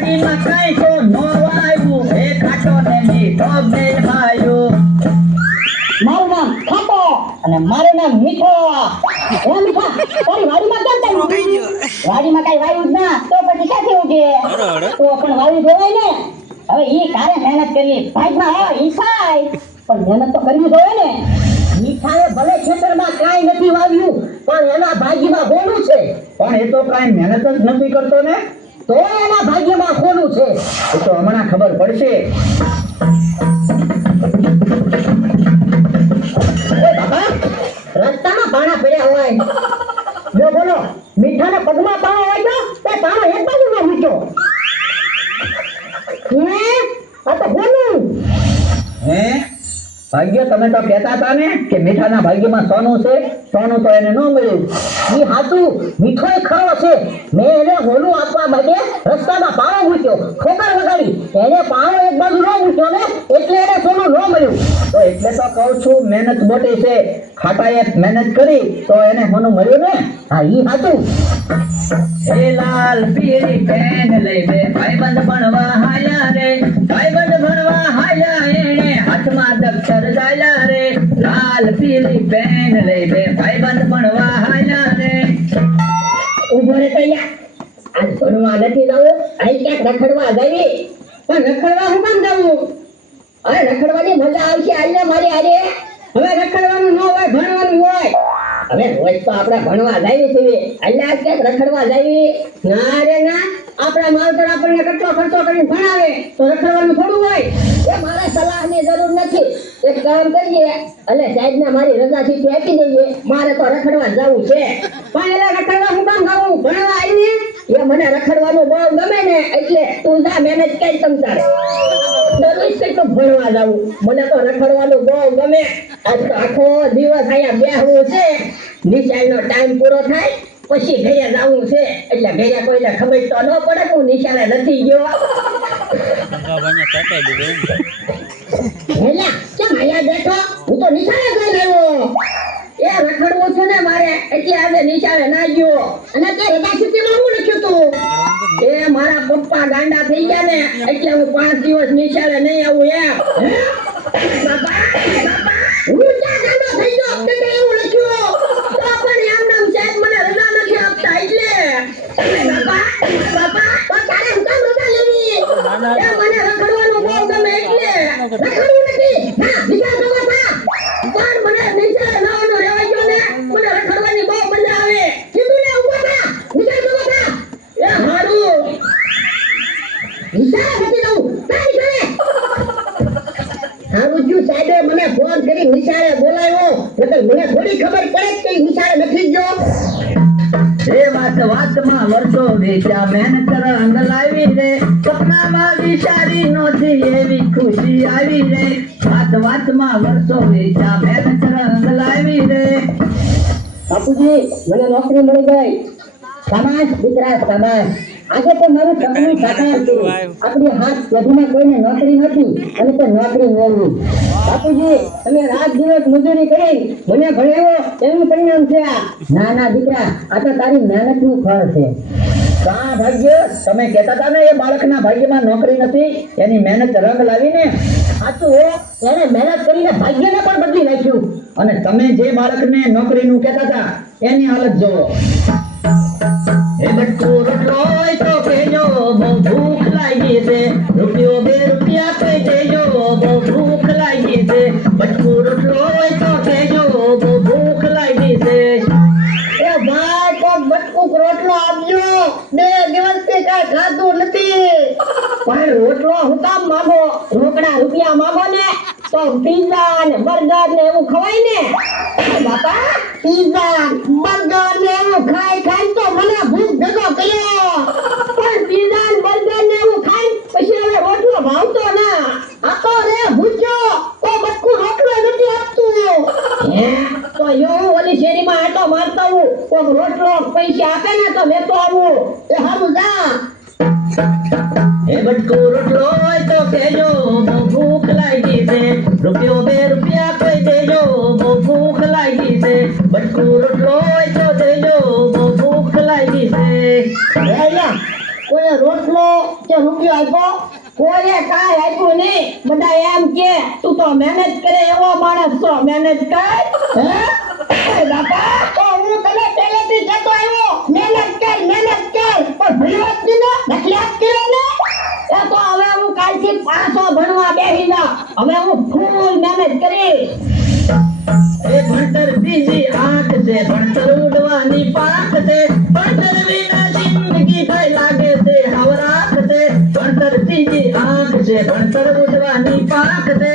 વાડીમાં કાંઈ તો નો વાવ્યું હે ખાટો ને મીઠો બે ભાયો મારું નામ ખાટો અને મારું નામ મીઠો હે મીઠા તારી વાડીમાં કેમ થાય વાડીમાં કઈ વાવ્યું જ ના તો પછી ક્યાંથી ઉગે તો પણ વાવી દેવાય ને હવે ઈ કારે મહેનત કરી ભાઈમાં હો ઈ થાય પણ મહેનત તો કરવી જોઈએ ને મીઠાએ ભલે ખેતરમાં કાઈ નથી વાવ્યું પણ એના ભાગ્યમાં ગોળું છે પણ એ તો કાંઈ મહેનત જ નથી કરતો ને તો એના ભાગ્યમાં ખોલું છે એ તો હમણાં ખબર પડશે બાબા રસ્તામાં પાણા પડ્યા હોય જો બોલો મીઠાના પગમાં પાણો હોય તો પાણો એક બાજુ માં મૂક્યો આ તો બોલું હે ભાગ્ય તમે તો કહેતા હતા ને કે મીઠાના ભાગ્યમાં સોનું છે સોનું તો એને ન મળ્યું ઈ હાચું મીઠો એ ખરો છે મેં એને હોલું આપવા માટે રસ્તામાં પાણો મૂક્યો ઠોકર વગાડી એને પાણો એક બાજુ ન મૂક્યો ને એટલે એને સોનું ન મળ્યું તો એટલે તો કહું છું મહેનત મોટી છે ખાટાએ મહેનત કરી તો એને સોનું મળ્યું ને હા ઈ હાચું હે લાલ પીળી પેન લઈ બે ભાઈબંધ ભણવા હાલ્યા રે ભાઈબંધ ભણવા હાલ્યા એને હાથમાં દફતર ડાલ્યા રે લાલ પીળી પેન લઈ બે ભાઈબંધ ભણવા હાલ્યા રે ઉભો રે તૈયા આજ ભણવા નથી જવું આઈ ક્યાંક રખડવા જઈએ પણ રખડવા હું કામ જવું અરે રખડવાની મજા આવશે આલે મારી આરે હવે રખડવાનું ન હોય ભણવાનું હોય હવે રોજ તો આપણે ભણવા જઈએ છીએ આલે આજ ક્યાંક રખડવા જઈએ ના રે ના આપણા માવતર આપણને કેટલો ખર્ચો કરીને ભણાવે તો રખડવાનું થોડું હોય એ મારે સલાહની જરૂર નથી એક કામ કરીએ એટલે સાહેબને મારી રજા થી આપી દઈએ મારે તો રખડવા જવું છે પણ એટલે રખડવા હું કામ જવું ભણવા આવીને એ મને રખડવાનું બહુ ગમે ને એટલે તું જા મહેનત કઈ તમ તારે દરરોજ કઈ તો ભણવા જવું મને તો રખડવાનું બહુ ગમે આજ તો આખો દિવસ અહીંયા બેહવું છે નિશાળનો ટાઈમ પૂરો થાય પછી ઘરે જવું છે એટલે ઘરે કોઈને ખબર તો ન પડે હું નિશાળે નથી ગયો હેલા કેમ અહીંયા બેઠો હું તો નિશાળે જઈ આવ્યો એ રખડવું છે ને મારે એટલે આજે નિશાળે ના ગયો અને તે રજા છુટ્ટીમાં હું લખ્યું તું એ મારા પપ્પા ગાંડા થઈ ગયા ને એટલે હું 5 દિવસ નિશાળે નહીં આવું એમ બાબા હું ક્યાં ગાંડો થઈ ગયો કે એવું લખ્યું તો પણ એમ નામ સાહેબ મને રજા નથી આપતા એટલે બાબા પણ તારે હું કામ રજા લેવી એ મને રખડવાનું બહુ ગમે એટલે રખડવું નથી ના બીજા જવા થા પણ મને નિશાળે જવાનું રહેવા ગયો ને મને રખડવાની બહુ મજા આવે કીધું ને ઉભો થા બીજા જવા થા એ હારું નિશાળે નથી જવું તારી ઘરે હારું જો સાહેબે મને ફોન કરી નિશાળે બોલાવ્યો નકર મને થોડી ખબર પડે કે નિશાળે નથી ગયો એ વાતમાં વર્ષો વેચ્યા મહેનત રંગ લાવી રે સપનામાં વિચારી નહોતી એવી ખુશી આવી રે વાતમાં વર્ષો વેચ્યા મહેનત રંગ લાવી રે બાપુજી મને નોકરી મળી ગઈ શાબાશ દીકરા શાબાશ આજે તો મારું સપનું સાકાર થયું આપણી હાથ વધુમાં કોઈને નોકરી નથી અને તે નોકરી મેળવી બાપુજી તમે રાત દિવસ મજૂરી કરી મને ભણાવ્યો એનું પરિણામ છે આ ના ના દીકરા આ તો તારી મહેનતનું ફળ છે કા ભાગ્ય તમે કહેતા હતા ને એ બાળકના ભાગ્યમાં નોકરી નથી એની મહેનત રંગ લાવીને સાચું હો એને મહેનત કરીને ભાગ્યને પણ બદલી નાખ્યું અને તમે જે બાળકને નોકરીનું કહેતા હતા એની હાલત જોવો એ બટકુ રોટલો હોય તો કહેજો બહુ ભૂખ લાગી છે રૂપિયો 2 રૂપિયા કહી દેજો બહુ ભૂખ લાગી છે બટકુ રોટલો હોય તો કહેજો બહુ ભૂખ લાગી છે એ ભાઈ કોક બટકુક રોટલો આપજો 2 દિવસથી કાંઈ ખાધું નથી પણ રોટલો હું કામ માંગો રોકડા રૂપિયા માંગો ને તો પીઝા ને બર્ગર ને એવું ખવાય ને બાપા પીઝા બર્ગર ને એવું ખાઈ ખાઈ તો મને ભૂખ ભેગો કર્યો પણ પીઝા ને બર્ગર ને એવું ખાઈ પછી હવે રોટલો ભાવતો ના આતો રે ભૂખ્યો તો બટકું રોટલો નથી આપતું હે તો યો ઓલી શેરીમાં આટો મારતો હું કોક રોટલો પૈસા આપે ને તો લેતો આવું એ હારું જા એ બટકુ રોટલો હોય તો કહેજો બહુ ભૂખ લાગી છે રૂપિયો 2 રૂપિયા કહી દેજો બહુ ભૂખ લાગી છે બટકુ રોટલો હોય તો દેજો બહુ ભૂખ લાગી છે કોઈ રોટલો કે રૂપિયો આપ્યો? કોઈએ કાંઈ આપ્યું નહીં. બધા એમ કે તું તો મહેનત કરે એવો માણસ છો, મહેનત કર. હે? એ બાપા, તો હું તને પહેલેથી કહેતો આવ્યો, મહેનત કર, પણ ભણવા જ નહીં ને, નકલી જ કર્યો ને. એ તો હવે હું કાલથી પાછો ભણવા બેસી જાઉં. હવે હું ફૂલ મહેનત કરીશ. એ ભણતર બીજી આંખ છે, ભણતર ઉડવાની પાંખ છે, ભણતર વિના જિંદગી થઈ લાગે છે હવરાખ છે. ભણતર બીજી આંખ છે, ભણતર ઉડવાની પાંખ છે,